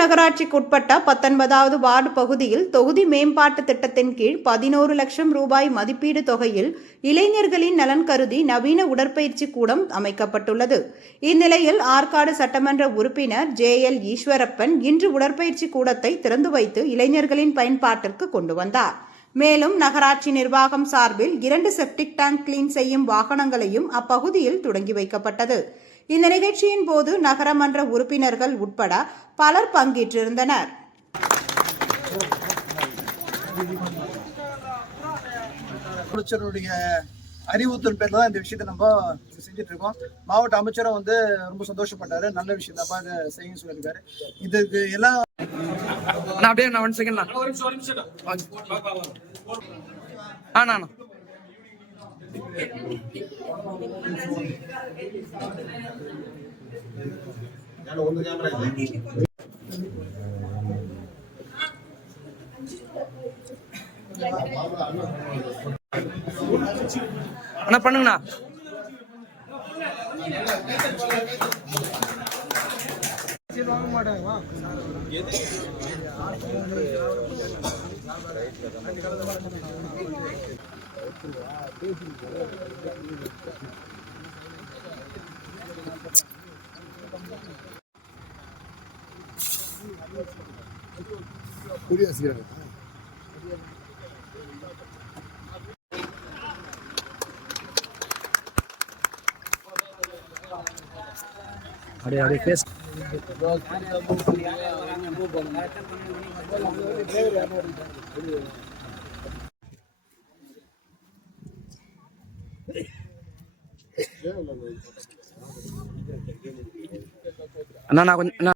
நகராட்சிக்குட்பட்ட 19வது ward பகுதியில் தொகுதி மேம்பாட்டு திட்டத்தின் கீழ் 11 லட்சம் ரூபாய் மதிப்பீடு தொகையில் இளைஞர்களின் நலன் கருதி நவீன உடற்பயிற்சி கூடம் அமைக்கப்பட்டுள்ளது. இந்நிலையில் ஆற்காடு சட்டமன்ற உறுப்பினர் JL ஈஸ்வரப்பன் இன்று உடற்பயிற்சி கூடத்தை திறந்து வைத்து இளைஞர்களின் பயன்பாட்டிற்கு கொண்டு வந்தார். மேலும் நகராட்சி நிர்வாகம் சார்பில் 2 செப்டிக் டேங்க் கிளீன் செய்யும் வாகனங்களையும் அப்பகுதியில் தொடங்கி வைக்கப்பட்டது. இந்த நிகழ்ச்சியின் போது நகரமன்ற உறுப்பினர்கள் உட்பட பலர் பங்கேற்றிருந்தனர். அமைச்சருடைய அறிவுறுத்தல் பேர்ல தான் இந்த விஷயத்தை நம்ம செஞ்சுட்டு இருக்கோம். மாவட்ட அமைச்சரும் ரொம்ப சந்தோஷப்பட்டாரு. நல்ல விஷயம் தான் இதை செய்ய சொல்லியிருக்காரு. இதுக்கு எல்லாம் அப்படியே நான் 1 செகண்ட் அண்ணா பண்ணுங்கண்ணா. அப்படியே பேச அண்ணா நான் கொஞ்சம்